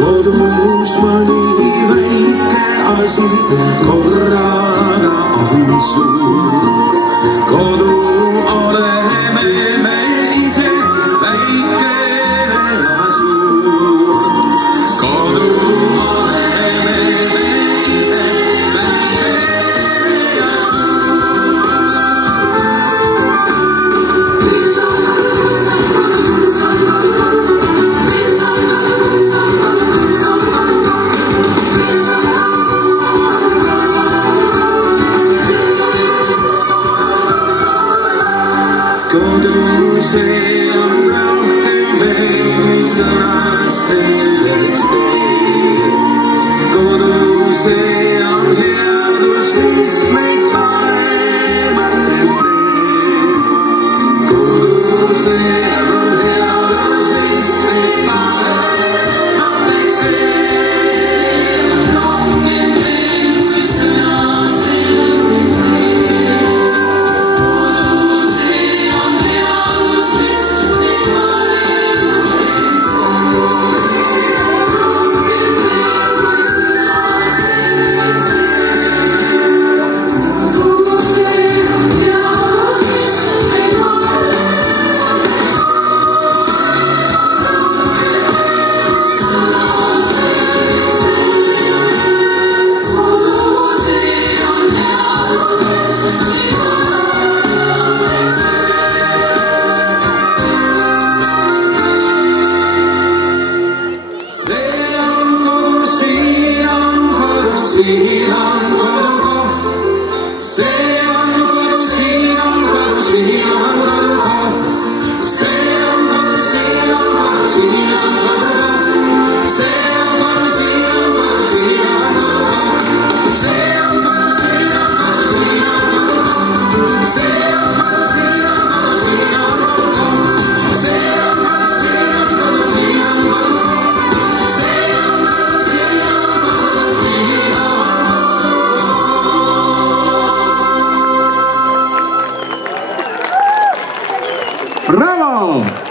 Kodus ma nii väike asi, korraga on suur. Kodu oleme me ise, väikene ja suur. Kodu oleme me ise, väikene ja suur. Kodu see on rohkem veel kui sõnast selleks tee. Kodu see on headus, mis meid paremaks teeb. Kodu see on headus, mis meid paremaks teeb. Rohkem veel kui sõnast selleks tee. Siin on kodukoht, see on kodu, siin on kodu, siin on kodukoht. See on kodu, siin on kodu, siin on kodukoht. See on kodu, siin on kodu, siin on kodukoht. See on kodu, siin on kodu, siin on kodukoht. See on kodu, siin on kodu, siin on kodukoht. See on kodu, siin on kodu, siin on kodukoht. See on kodu, siin on kodu, siin on. Bravo!